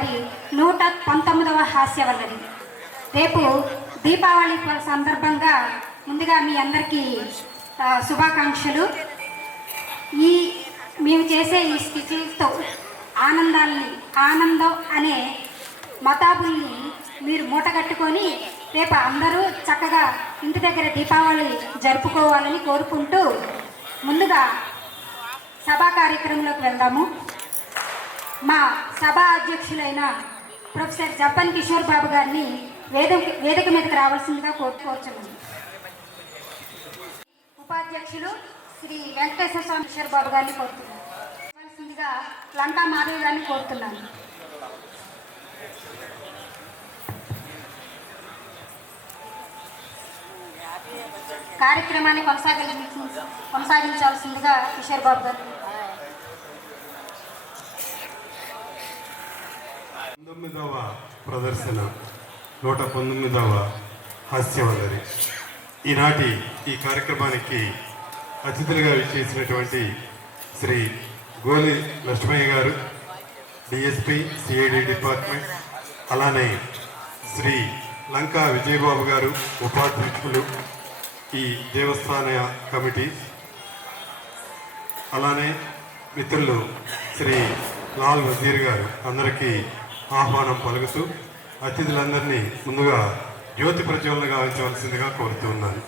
గారి 119వ హాస్యవల్లరి. రేపు దీపావళి సందర్భంగా ముందుగా మీ అందరికీ శుభాకాంక్షలు. మేము చేసే ఈ స్కిట్లతో ఆనందం అనే మతాబుల్ని మీరు మూటగట్టుకొని రేపు అందరూ చక్కగా ఇంటి దగ్గర దీపావళి జరుపుకోవాలని కోరుకుంటూ ముందుగా సభా కార్యక్రమంలోకి వెళ్దాము. మా సభా అధ్యక్షులైన ప్రొఫెసర్ జప్పన్ కిషోర్ బాబు గారిని వేదిక మీదకి రావాల్సిందిగా కోరుకోవచ్చున్నాను. ఉపాధ్యక్షులు శ్రీ వెంకటేశ్వర స్వామి కిషోర్ బాబు గారిని కోరుతున్నాను. లంకా మాధవి గారిని కోరుతున్నాను. కార్యక్రమాన్ని కొనసాగించాల్సిందిగా కిషోర్ బాబు గారు. 19వ ప్రదర్శన 119వ హాస్యవల్లరి. ఈనాటి ఈ కార్యక్రమానికి అతిథులుగా విచ్చేసినటువంటి శ్రీ గోలి లక్ష్మయ్య గారు, డిఎస్పి సిఐడి డిపార్ట్మెంట్, అలానే శ్రీ లంకా విజయబాబు గారు, ఉపాధ్యక్షులు ఈ దేవస్థాన కమిటీ, అలానే మిత్రులు శ్రీ లాల్ వజీర్ గారు, అందరికీ ఆహ్వానం పలుకుతూ అతిథులందరినీ ముందుగా జ్యోతి ప్రజ్వలన గావించవలసిందిగా కోరుతూ ఉన్నాను.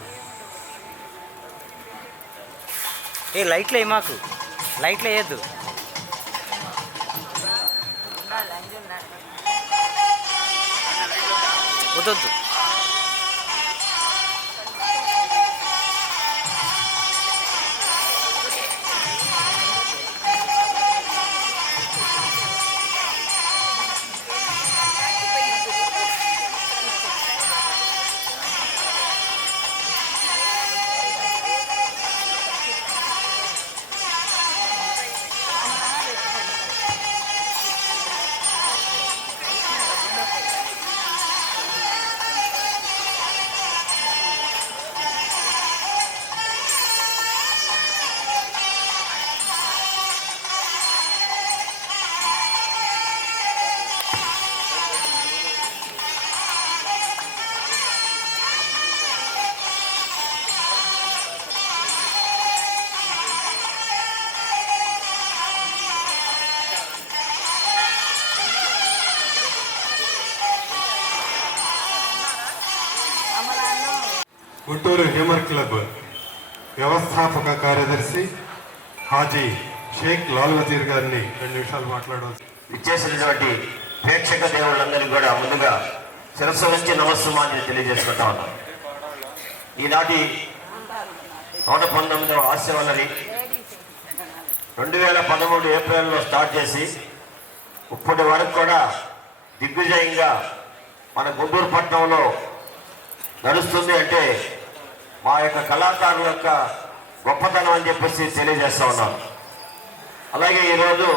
లైట్లు మాకు లైట్లు వేయద్దు. వద్దొద్దు. గుంటూరు హ్యూమర్ క్లబ్ వ్యవస్థాపక కార్యదర్శి హాజీ షేక్ లాల్ వజీర్ గారిని 2 నిమిషాలు మాట్లాడవచ్చు. ఇచ్చేసినటువంటి ప్రేక్షక దేవుళ్ళందరికీ కూడా ముందుగా శిరస్సు నుంచి నమస్సుమాన్ని తెలియజేసుకుంటా ఉన్నాం. ఈనాటి 119వ హాస్యవల్లరి 2013 ఏప్రిల్లో స్టార్ట్ చేసి ఇప్పటి వరకు కూడా దిగ్విజయంగా మన గుంటూరు పట్టణంలో నడుస్తుంది అంటే మా యొక్క కళాకారుల యొక్క గొప్పతనం అని చెప్పేసి తెలియజేస్తా ఉన్నాం. అలాగే ఈరోజు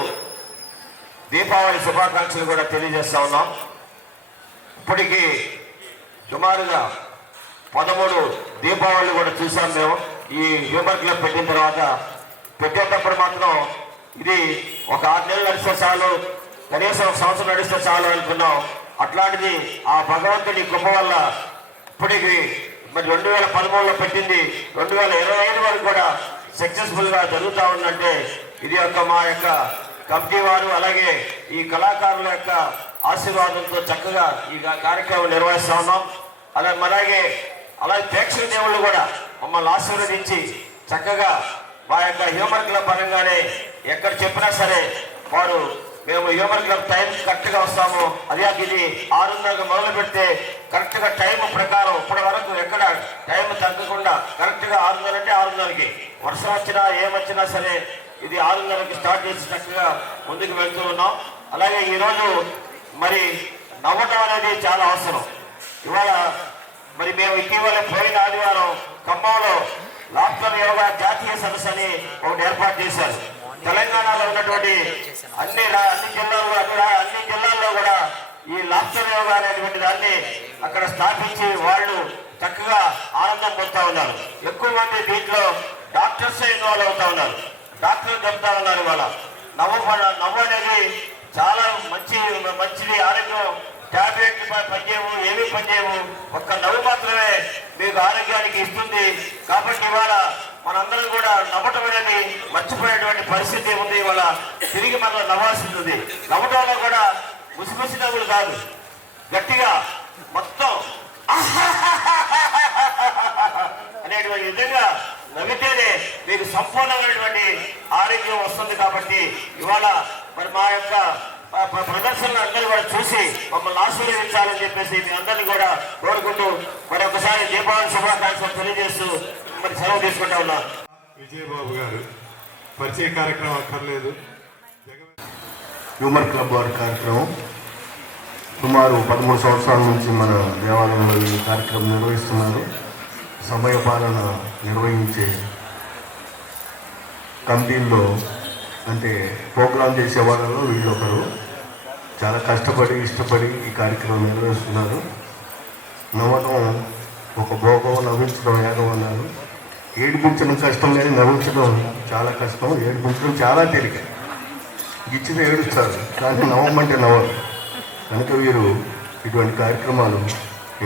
దీపావళి శుభాకాంక్షలు కూడా తెలియజేస్తా ఉన్నాం. ఇప్పటికీ సుమారుగా 13 దీపావళి కూడా చూసాం మేము. ఈ హ్యూమర్ క్లబ్ పెట్టిన తర్వాత పెట్టేటప్పుడు మాత్రం ఇది ఒక 6 నెలలు నడిస్తే చాలు, కనీసం 1 సంవత్సరం నడిస్తే చాలు అనుకున్నాం. అట్లాంటిది ఆ భగవంతుడి కృప వల్ల ఇప్పటికి మరి 2013లో పెట్టింది 2025 వరకు కూడా సక్సెస్ఫుల్గా జరుగుతూ ఉందంటే ఇది మా యొక్క కమిటీ వారు అలాగే ఈ కళాకారుల యొక్క ఆశీర్వాదంతో చక్కగా ఈ కార్యక్రమం నిర్వహిస్తూ ఉన్నాం. అలాగే ప్రేక్షక దేవుళ్ళు కూడా మమ్మల్ని ఆశీర్వదించి చక్కగా మా యొక్క హ్యూమర్ క్లబ్ పరంగానే ఎక్కడ చెప్పినా సరే వారు మేము హ్యూమర్ క్లబ్ టైం కరెక్ట్గా వస్తాము. అదే ఇది 6:30 మొదలు పెడితే కరెక్ట్గా టైం ప్రకారం ఇప్పటి వరకు ఎక్కడ టైం తగ్గకుండా కరెక్ట్గా 6:30 అంటే 6:30కి, వర్షం వచ్చినా ఏమొచ్చినా సరే ఇది 6:30కి స్టార్ట్ చేసి చక్కగా ముందుకు వెళ్తూ ఉన్నాం. అలాగే ఈరోజు మరి నవ్వటం అనేది చాలా అవసరం. ఇవాళ మరి మేము ఇటీవల పోయిన ఆదివారం ఖమ్మంలో లాఫ్టర్ యోగా జాతీయ సదస్సు అని ఒకటి ఏర్పాటు చేశారు. తెలంగాణలో ఉన్నటువంటి అన్ని జిల్లాల్లో కూడా ఈ లాఫ్టర్ యోగా అనేటువంటి దాన్ని అక్కడ స్థాపించి వాళ్ళు చక్కగా ఆనందం పొందుతా ఉన్నారు. ఎక్కువ మంది దీంట్లో డాక్టర్స్ ఇన్వాల్వ్ అవుతా ఉన్నారు. డాక్టర్లు చెప్తా ఉన్నారు. ఇవాళ నవ్వు అనేది చాలా మంచి మంచిది ఆరోగ్యం టాబ్లెట్లు పనిచేయవు, ఏమీ పనిచేయవు. ఒక్క నవ్వు మాత్రమే మీకు ఆరోగ్యానికి ఇస్తుంది. కాబట్టి ఇవాళ మనందరం కూడా నవ్వటం అనేది మర్చిపోయేటువంటి పరిస్థితి ఉంది. ఇవాళ తిరిగి మనం నవ్వాల్సి ఉంటుంది. నవ్వటంలో కూడా ముసిముసి నవ్వులు కాదు, గట్టిగా మొత్తం అనేటువంటి విధంగా నవ్వితేనే మీకు సంపూర్ణమైనటువంటి ఆరోగ్యం వస్తుంది. కాబట్టి ఇవాళ మరి మా యొక్క ప్రదర్శనలు అందరూ కూడా చూసి మమ్మల్ని ఆశీర్వదించాలని చెప్పేసి మీ అందరినీ కూడా కోరుకుంటూ మరి ఒకసారి దీపావళి శుభాకాంక్షలు తెలియజేస్తూ మరి సెలవు తీసుకుంటా ఉన్నా. విజయబాబు గారు పరిచయ కార్యక్రమం అక్కర్లేదు. హ్యూమర్ క్లబ్ వారి కార్యక్రమం సుమారు 13 సంవత్సరాల నుంచి మన దేవాలయంలో ఈ కార్యక్రమం నిర్వహిస్తున్నారు. సమయపాలన నిర్వహించే కమిటీల్లో అంటే ప్రోగ్రాం చేసే వాళ్ళలో వీళ్ళు ఒకరు. చాలా కష్టపడి ఇష్టపడి ఈ కార్యక్రమం నిర్వహిస్తున్నారు. నవ్వడం ఒక భోగం, నవ్వించడం యాగం అన్నారు. ఏడిపించడం కష్టం కానీ నవ్వించడం చాలా కష్టం. ఏడిపించడం చాలా తేలిక. ఇచ్చిన ఏడుస్తారు కానీ నవ్వమంటే నవ్వరు. కనుక వీరు ఇటువంటి కార్యక్రమాలు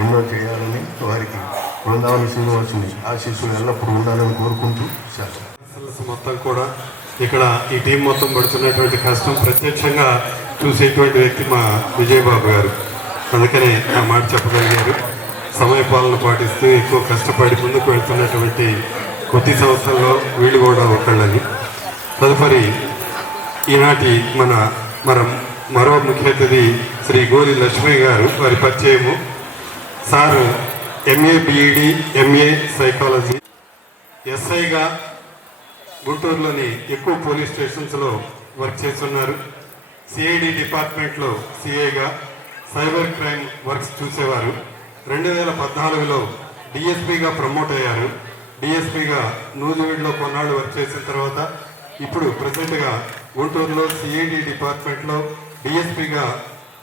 ఎన్నో చేయాలని వారికి బృందావన శ్రీనివాసుని ఆశీస్సులు ఎల్లప్పుడూ ఉండాలని కోరుకుంటూ సెలవు. మొత్తం కూడా ఇక్కడ ఈ టీం మొత్తం పడుతున్నటువంటి కష్టం ప్రత్యక్షంగా చూసేటువంటి వ్యక్తి మా విజయబాబు గారు. అందుకనే ఆ మాట చెప్పగలిగారు. సమయపాలన పాటిస్తూ ఎక్కువ కష్టపడి ముందుకు వెళ్తున్నటువంటి కొద్ది సంవత్సరాల్లో వీళ్ళు కూడా ఒకళ్ళని. తదుపరి ఈనాటి మరో ముఖ్య అతిథి శ్రీ గోలి లక్ష్మయ్య గారు. వారి పరిచయము sir MA BEd, MA psychology, ఎస్ఐగా గుంటూరులోని ఎక్కువ పోలీస్ స్టేషన్స్లో వర్క్ చేస్తున్నారు. సిఐడి డిపార్ట్మెంట్లో సిఐగా సైబర్ క్రైమ్ వర్క్స్ చూసేవారు. 2014లో డిఎస్పీగా ప్రమోట్ అయ్యారు. డిఎస్పీగా నూజివీడులో కొన్నాళ్ళు వర్క్ చేసిన తర్వాత ఇప్పుడు ప్రజెంట్గా గుంటూరులో సిఐడి డిపార్ట్మెంట్లో డిఎస్పీగా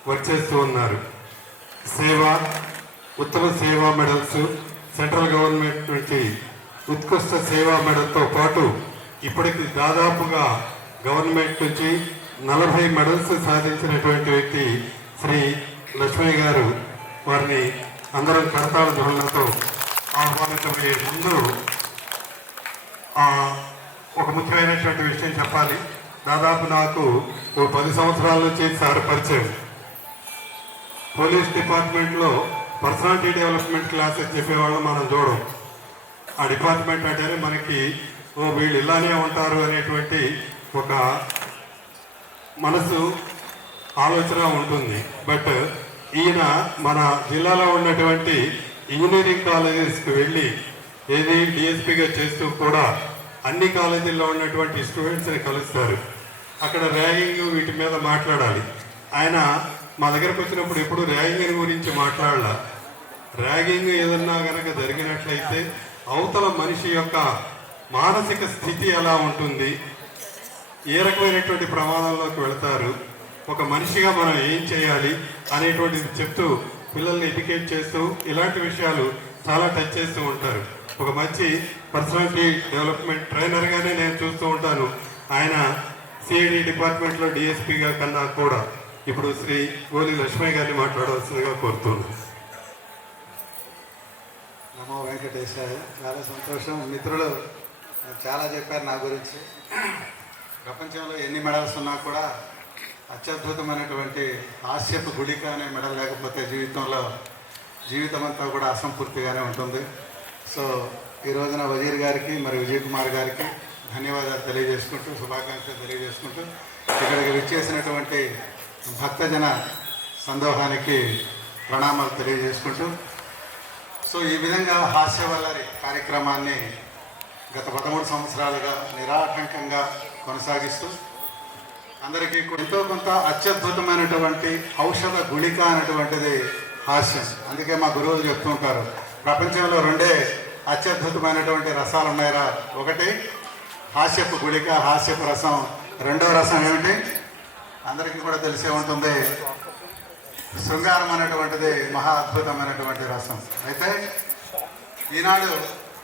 వర్క్ చేస్తూ ఉన్నారు. ఉత్తమ సేవా మెడల్స్, సెంట్రల్ గవర్నమెంట్ నుంచి ఉత్కృష్ట సేవా మెడల్తో పాటు ఇప్పటికి దాదాపుగా గవర్నమెంట్ నుంచి 40 మెడల్స్ సాధించినటువంటి వ్యక్తి శ్రీ లక్ష్మయ్య గారు. వారిని అందరం కరతాళ ధ్వనులతో ఆహ్వానించబోయే ముందు ఒక ముఖ్యమైనటువంటి విషయం చెప్పాలి. దాదాపు నాకు 10 సంవత్సరాల నుంచి సార్ పరిచయం. పోలీస్ డిపార్ట్మెంట్లో పర్సనాలిటీ డెవలప్మెంట్ క్లాసెస్ చెప్పేవాళ్ళం మనం చూడం. ఆ డిపార్ట్మెంట్ అంటేనే మనకి వీళ్ళు ఇలానే ఉంటారు అనేటువంటి ఒక మనసు ఆలోచన ఉంటుంది. బట్ ఈయన మన జిల్లాలో ఉన్నటువంటి ఇంజనీరింగ్ కాలేజెస్కి వెళ్ళి ఏది డిఎస్పీగా చేస్తూ కూడా అన్ని కాలేజీల్లో ఉన్నటువంటి స్టూడెంట్స్ని కలుస్తారు. అక్కడ ర్యాగింగ్ వీటి మీద మాట్లాడాలి. ఆయన మా దగ్గరకు వచ్చినప్పుడు ఎప్పుడు ర్యాగింగ్ గురించి మాట్లాడాల. ర్యాగింగ్ ఏదన్నా కనుక జరిగినట్లయితే అవతల మనిషి యొక్క మానసిక స్థితి ఎలా ఉంటుంది, ఏ రకమైనటువంటి ప్రమాదంలోకి వెళతారు, ఒక మనిషిగా మనం ఏం చేయాలి అనేటువంటిది చెప్తూ పిల్లల్ని ఎడ్యుకేట్ చేస్తూ ఇలాంటి విషయాలు చాలా టచ్ చేస్తూ ఉంటారు. ఒక మంచి పర్సనాలిటీ డెవలప్మెంట్ ట్రైనర్గానే నేను చూస్తూ ఉంటాను. ఆయన సిఐడి డిపార్ట్మెంట్లో డిఎస్పీగా కన్నా కూడా ఇప్పుడు శ్రీ గోలి లక్ష్మయ్య గారిని మాట్లాడవలసిందిగా కోరుతున్నాను. నమో వెంకటేశాయ. చాలా సంతోషం. మిత్రులు చాలా చెప్పారు నా గురించి. ప్రపంచంలో ఎన్ని మెడల్స్ ఉన్నా కూడా అత్యద్భుతమైనటువంటి హాస్యపు గుళిక అనే మెడల్ లేకపోతే జీవితం అంతా కూడా అసంపూర్తిగానే ఉంటుంది. సో ఈ రోజున వజీర్ గారికి మరి విజయ్ కుమార్ గారికి ధన్యవాదాలు తెలియజేసుకుంటూ, శుభాకాంక్షలు తెలియజేసుకుంటూ, ఇక్కడికి విచ్చేసినటువంటి భక్తజన సందోహానికి ప్రణామాలు తెలియజేసుకుంటూ, సో ఈ విధంగా హాస్యవల్లరి కార్యక్రమాన్ని గత 13 సంవత్సరాలుగా నిరాటంకంగా కొనసాగిస్తూ అందరికీ ఎంతో కొంత అత్యద్భుతమైనటువంటి ఔషధ గుళిక అనేటువంటిది హాస్యం. అందుకే మా గురువులు చెప్తూ ఉంటారు, ప్రపంచంలో 2 అత్యద్భుతమైనటువంటి రసాలు ఉన్నాయిరా. ఒకటి హాస్యపు గుళిక, హాస్యపు రసం. 2వ రసం ఏమిటి అందరికీ కూడా తెలిసే ఉంటుంది, శృంగారం అనేటువంటిది మహా అద్భుతమైనటువంటి రసం. అయితే ఈనాడు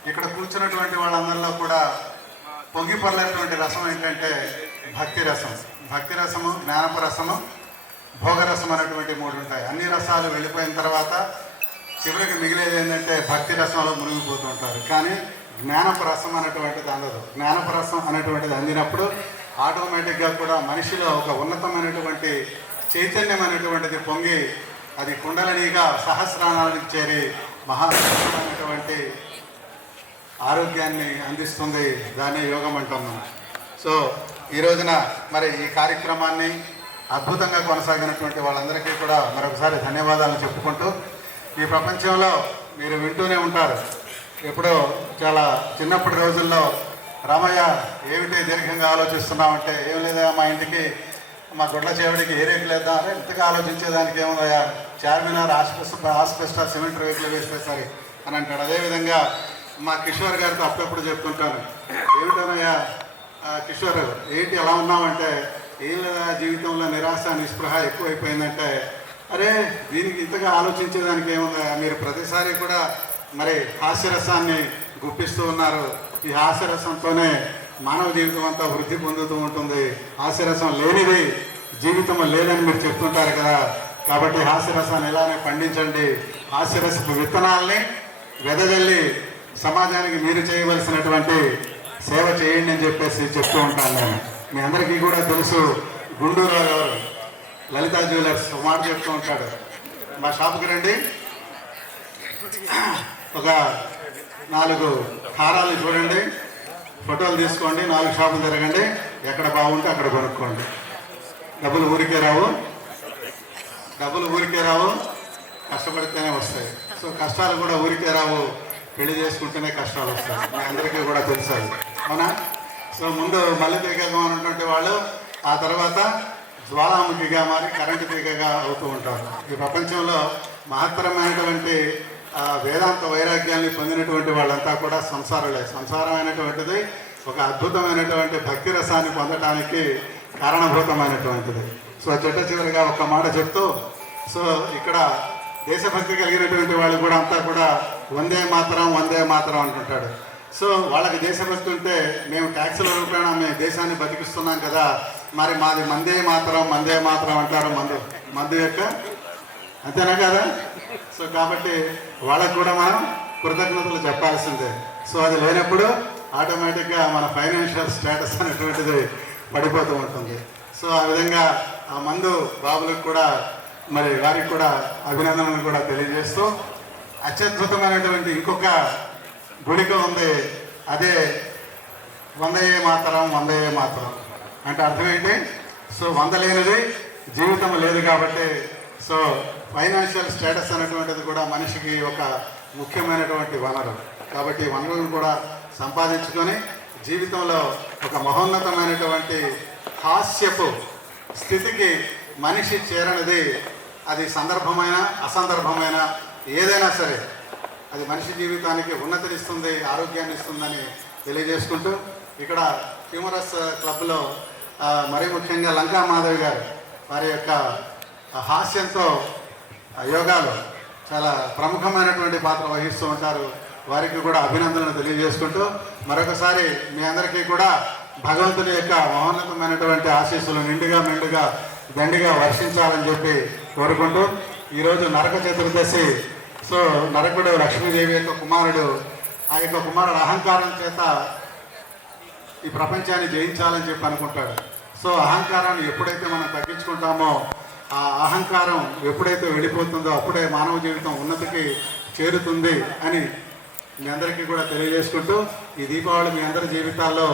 ఇక్కడ కూర్చున్నటువంటి వాళ్ళందరిలో కూడా పొంగిపొరలేటువంటి రసం ఏంటంటే భక్తి రసం. భక్తి రసము, జ్ఞానపు రసము, భోగరసం అనేటువంటి 3 ఉంటాయి. అన్ని రసాలు వెళ్ళిపోయిన తర్వాత చివరికి మిగిలేది ఏంటంటే భక్తి రసంలో మునిగిపోతూ ఉంటారు. కానీ జ్ఞానపు రసం అనేటువంటిది అందదు. జ్ఞానపు రసం అనేటువంటిది అందినప్పుడు ఆటోమేటిక్గా కూడా మనిషిలో ఒక ఉన్నతమైనటువంటి చైతన్యం అనేటువంటిది పొంగి అది కుండలనిగా సహస్రానానికి చేరి మహామైనటువంటి ఆరోగ్యాన్ని అందిస్తుంది. దాన్ని యోగం అంటున్నాం. సో ఈ రోజున మరి ఈ కార్యక్రమాన్ని అద్భుతంగా కొనసాగినటువంటి వాళ్ళందరికీ కూడా మరొకసారి ధన్యవాదాలు చెప్పుకుంటూ, ఈ ప్రపంచంలో మీరు వింటూనే ఉంటారు, ఎప్పుడో చాలా చిన్నప్పటి రోజుల్లో రామయ్య ఏమిటి దీర్ఘంగా ఆలోచిస్తున్నామంటే, ఏం లేదా మా ఇంటికి మా గొడ్ల చేవడికి ఏ రేకులు వేద్దాం, అరే ఇంతగా ఆలోచించేదానికి ఏముందయ్యా, చార్మినార్ ఆస్పెస్టా సిమెంట్ రేకులు వేస్తే సరే అని అంటాడు. అదేవిధంగా మా కిషోర్ గారితో అప్పుడప్పుడు చెప్తుంటాను, ఏమిటనయ్యా కిషోర్ ఏంటి ఎలా ఉన్నామంటే, ఏం లేదా జీవితంలో నిరాశ నిస్పృహ ఎక్కువైపోయిందంటే, అరే దీనికి ఇంతగా ఆలోచించేదానికి ఏముందా, మీరు ప్రతిసారి కూడా మరి హాస్యరసాన్ని గుప్పిస్తూ ఉన్నారు. ఈ హాస్యరసంతోనే మానవ జీవితం అంతా వృద్ధి పొందుతూ ఉంటుంది. హాస్యరసం లేనిది జీవితం లేదని మీరు చెప్తుంటారు కదా, కాబట్టి హాస్యరసాన్ని ఎలానే పండించండి, హాస్యరసపు విత్తనాల్ని వెదజల్లి సమాజానికి మీరు చేయవలసినటువంటి సేవ చేయండి అని చెప్పేసి చెప్తూ ఉంటాను నేను. మీ అందరికీ కూడా తెలుసు, గుంటూరు గారు లలితా జ్యువెలర్స్ ఒక మాట చెప్తూ ఉంటాడు, మా షాప్కి రండి, ఒక 4 హారాలు చూడండి, ఫోటోలు తీసుకోండి, 4 షాపులు తిరగండి, ఎక్కడ బాగుంటే అక్కడ కొనుక్కోండి. డబ్బులు ఊరికే రావు, కష్టపడితేనే వస్తాయి. సో కష్టాలు కూడా ఊరికే రావు, పెళ్లి చేసుకుంటేనే కష్టాలు వస్తాయి. మీ అందరికీ కూడా తెలుసు అవునా. సో ముందు మల్లె తీగగా ఉన్నటువంటి వాళ్ళు ఆ తర్వాత జ్వాలాముఖిగా మారి కరెంటు తీగగా అవుతూ ఉంటారు. ఈ ప్రపంచంలో మహత్తరమైనటువంటి వేదాంత వైరాగ్యాన్ని పొందినటువంటి వాళ్ళంతా కూడా సంసారులే. సంసారం అయినటువంటిది ఒక అద్భుతమైనటువంటి భక్తి రసాన్ని పొందడానికి కారణభూతమైనటువంటిది. సో చిట్ట చివరిగా ఒక మాట చెప్తూ, సో ఇక్కడ దేశభక్తి కలిగినటువంటి వాళ్ళు కూడా అంతా కూడా వందే మాతరం అంటుంటాడు. సో వాళ్ళకి దేశభక్తి ఉంటే, మేము ట్యాక్సుల రూపేణా మేము దేశాన్ని బతికిస్తున్నాం కదా, మరి మాది మందే మాతరం అంటారు, మందు యొక్క అంతేనా కదా. సో కాబట్టి వాళ్ళకు కూడా మనం కృతజ్ఞతలు చెప్పాల్సిందే. సో అది లేనప్పుడు ఆటోమేటిక్గా మన ఫైనాన్షియల్ స్టేటస్ అనేటువంటిది పడిపోతూ ఉంటుంది. సో ఆ విధంగా ఆ మందు బాబులకు కూడా మరి వారికి కూడా అభినందనలు కూడా తెలియజేస్తూ, అత్యద్భుతమైనటువంటి ఇంకొక గుడిక ఉంది, అదే వందే మాతరం అంటే అర్థం ఏంటి? సో వందలేనిది జీవితం లేదు కాబట్టి, సో ఫైనాన్షియల్ స్టేటస్ అనేటువంటిది కూడా మనిషికి ఒక ముఖ్యమైనటువంటి వనరు. కాబట్టి వనరులను కూడా సంపాదించుకొని జీవితంలో ఒక మహోన్నతమైనటువంటి హాస్యపు స్థితికి మనిషి చేరనిది, అది సందర్భమైన అసందర్భమైన ఏదైనా సరే అది మనిషి జీవితానికి ఉన్నతినిస్తుంది, ఆరోగ్యాన్ని ఇస్తుందని తెలియజేసుకుంటూ, ఇక్కడ హ్యూమరస్ క్లబ్లో మరీ ముఖ్యంగా లంకా మాధవి గారు వారి యొక్క హాస్యంతో యోగాలో చాలా ప్రముఖమైనటువంటి పాత్ర వహిస్తూ ఉంటారు. వారికి కూడా అభినందనలు తెలియజేసుకుంటూ, మరొకసారి మీ అందరికీ కూడా భగవంతుని యొక్క మహోన్నతమైనటువంటి ఆశీస్సులు మెండుగా దండిగా వర్షించాలని చెప్పి కోరుకుంటూ, ఈరోజు నరక చతుర్దశి. సో నరకుడు లక్ష్మీదేవి యొక్క కుమారుడు, ఆ యొక్క కుమారుడు అహంకారం చేత ఈ ప్రపంచాన్ని జయించాలని చెప్పి అనుకుంటాడు. సో అహంకారాన్ని ఎప్పుడైతే మనం తగ్గించుకుంటామో, ఆ అహంకారం ఎప్పుడైతే వెళ్ళిపోతుందో అప్పుడే మానవ జీవితం ఉన్నతికి చేరుతుంది అని మీ అందరికీ కూడా తెలియజేసుకుంటూ, ఈ దీపావళి మీ అందరి జీవితాల్లో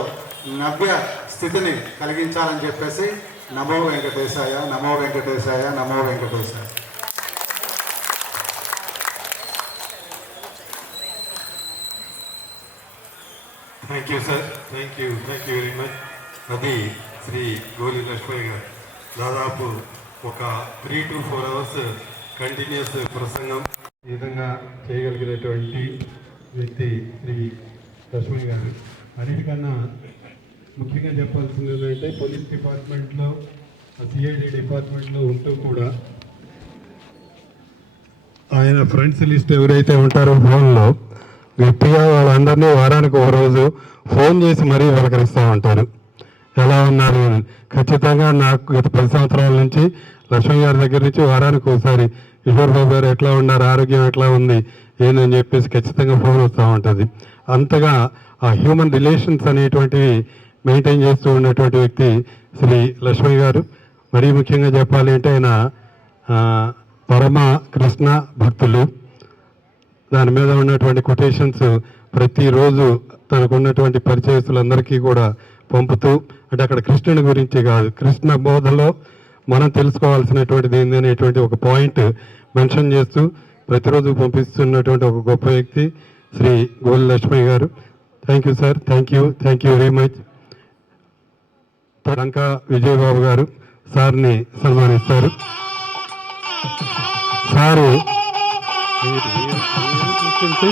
నవ్య స్థితిని కలిగించాలని చెప్పేసి నమో వెంకటేశాయ. Thank you sir, thank you very much. అది శ్రీ గోలి లక్ష్మయ్య గారు దాదాపు ఒక 3 to 4 hours కంటిన్యూస్ ప్రసంగం ఈ విధంగా చేయగలిగినటువంటి వ్యక్తి శ్రీ లక్ష్మయ్య గారు. అన్నిటికన్నా ముఖ్యంగా చెప్పాల్సింది ఏంటంటే, పోలీస్ డిపార్ట్మెంట్లో సిఐడి డిపార్ట్మెంట్లో ఉంటూ కూడా ఆయన ఫ్రెండ్స్ లిస్ట్ ఎవరైతే ఉంటారో ఫోన్లో గట్టిగా వాళ్ళందరినీ వారానికి ఒక రోజు ఫోన్ చేసి మరీ పలకరిస్తూ ఉంటారు. ఎలా ఉన్నారు అని. ఖచ్చితంగా నాకు గత 10 సంవత్సరాల నుంచి లక్ష్మీ గారి దగ్గర నుంచి వారానికి ఒకసారి కిషోర్ బాబు గారు ఎట్లా ఉన్నారు, ఆరోగ్యం ఎట్లా ఉంది ఏందని చెప్పేసి ఖచ్చితంగా ఫోన్ వస్తూ ఉంటుంది. అంతగా ఆ హ్యూమన్ రిలేషన్స్ అనేటువంటివి మెయింటైన్ చేస్తూ ఉన్నటువంటి వ్యక్తి శ్రీ లక్ష్మీ గారు. మరీ ముఖ్యంగా చెప్పాలి అంటే ఆయన పరమ కృష్ణ భక్తులు. దాని మీద ఉన్నటువంటి కొటేషన్స్ ప్రతిరోజు తనకు ఉన్నటువంటి పరిచయస్తులందరికీ కూడా పంపుతూ, అంటే అక్కడ కృష్ణుని గురించి కాదు, కృష్ణ బోధలో మనం తెలుసుకోవాల్సినటువంటిది ఏంది అనేటువంటి ఒక పాయింట్ మెన్షన్ చేస్తూ ప్రతిరోజు పంపిస్తున్నటువంటి ఒక గొప్ప వ్యక్తి శ్రీ గోలి లక్ష్మీ గారు. Thank you sir, thank you very much. Lanka Vijaya Babu గారు సార్ని సన్మానిస్తారు. సారు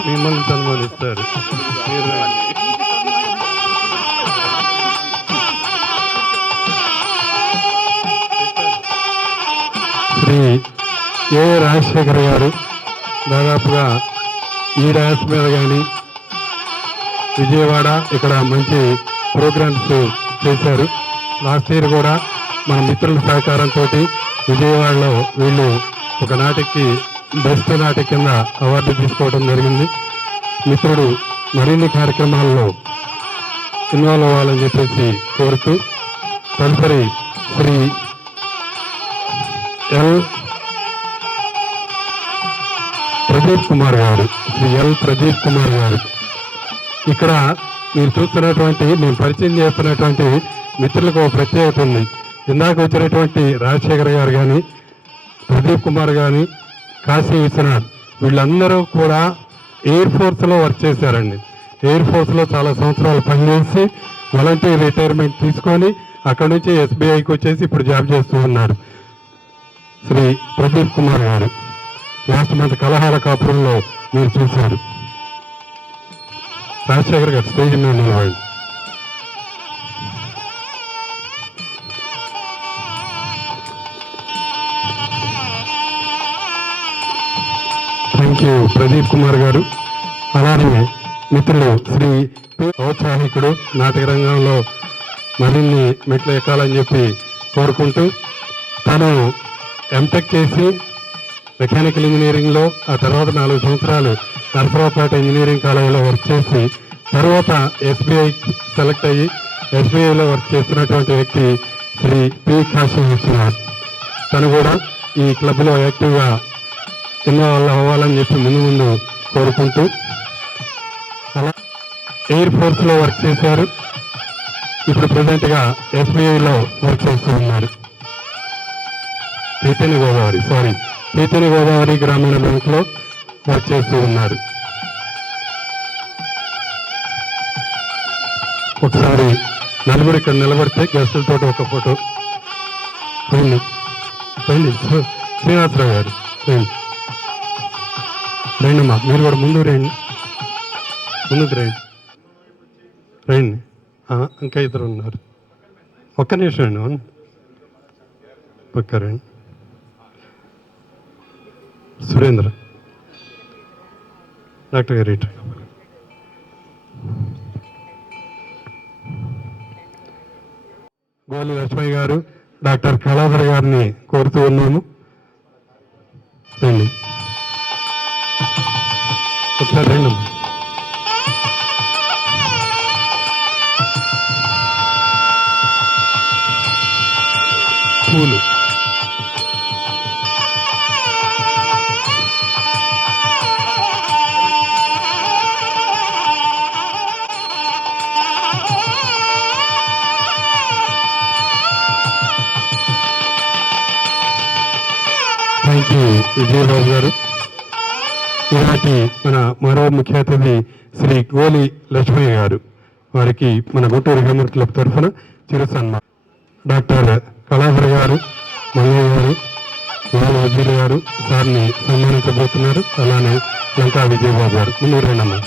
మిమ్మల్ని సన్మానిస్తారు. శ్రీ ఏ రాజశేఖర్ గారు దాదాపుగా ఈ డాన్స్ మీద కానీ విజయవాడ ఇక్కడ మంచి ప్రోగ్రామ్స్ చేశారు. లాస్ట్ ఇయర్ కూడా మన మిత్రుల సహకారంతో విజయవాడలో వీళ్ళు ఒక నాటికి బెస్ట్ నాటి కింద అవార్డు తీసుకోవడం జరిగింది. మిత్రుడు మరిన్ని కార్యక్రమాల్లో ఇన్వాల్వ్ అవ్వాలని చెప్పేసి కోరుతూ తదుపరి శ్రీ ఎల్ ప్రదీప్ కుమార్ గారు ఇక్కడ మీరు చూస్తున్నటువంటి మేము పరిచయం చేస్తున్నటువంటి మిత్రులకు ఒక ప్రత్యేకత ఉంది. ఇందాక వచ్చినటువంటి రాజశేఖర్ గారు కానీ, ప్రదీప్ కుమార్ కానీ, కాశీ విశ్వనాథ్ వీళ్ళందరూ కూడా ఎయిర్ ఫోర్స్లో వర్క్ చేశారండి. ఎయిర్ ఫోర్స్లో చాలా సంవత్సరాలు పనిచేసి వాలంటీర్ రిటైర్మెంట్ తీసుకొని అక్కడి నుంచి ఎస్బీఐకి వచ్చేసి ఇప్పుడు జాబ్ చేస్తూ ఉన్నారు. శ్రీ ప్రదీప్ కుమార్ గారు లాస్ట్ మంత్ కలహార కాపురంలో మీరు చూశారు. రాజశేఖర్ గారు స్టేజ్ మీద నిలబడి. థ్యాంక్ యూ ప్రదీప్ కుమార్ గారు. అలానే మిత్రులు శ్రీ ఔత్సాహికుడు, నాటక రంగంలో మరిన్ని మెట్లు ఎక్కాలని చెప్పి కోరుకుంటూ, తను ఎంటెక్ చేసి మెకానికల్ ఇంజనీరింగ్లో, ఆ తర్వాత 4 సంవత్సరాలు నరసరావుపేట ఇంజనీరింగ్ కాలేజీలో వర్క్ చేసి తర్వాత ఎస్బీఐ సెలెక్ట్ అయ్యి ఎస్బీఐలో వర్క్ చేస్తున్నటువంటి వ్యక్తి శ్రీ పి కాశీ విశ్వనాథ్. తను కూడా ఈ క్లబ్లో యాక్టివ్గా ఇన్వాల్వ్ అవ్వాలని చెప్పి ముందు కోరుకుంటూ, అలా ఎయిర్ ఫోర్స్లో వర్క్ చేశారు. ఇప్పుడు ప్రజెంట్గా ఎస్బీఐలో వర్క్ చేస్తూ ఉన్నారు. చైతన్య గోదావరి గ్రామీణ బ్యాంకులో వర్క్ చేస్తూ ఉన్నారు. ఒకసారి నలుగురు ఇక్కడ నిలబడితే గెస్టులతో ఒక ఫోటో. రండి శ్రీనివాసరావు గారు రండి అమ్మా, మీరు కూడా ముందుకు రండి. ఇంకా ఇద్దరు ఉన్నారు. ఒక్క నిమిషం అండి, రండి. సురేంద్ర డాక్టర్ గారు ఇటు. గోలి లక్ష్మయ్య గారు, డాక్టర్ కళాధర్ గారిని కోరుతూ ఉన్నాము. రండి ఒకసారి రండి. పూలు థ్యాంక్ యూ విజయబాబు గారు. ఈనాటి మన మరో ముఖ్య అతిథి శ్రీ గోలి లక్ష్మయ్య గారు. వారికి మన గుంటూరు హ్యూమన్ క్లబ్ తరఫున చిరు సన్మానం. డాక్టర్ కళాధర్ గారు, మల్లయ్య గారు, వజీర్ గారు సార్ని సన్మానించబోతున్నారు. అలానే లంకా విజయబాబు గారు. ముందు రండమ్మా.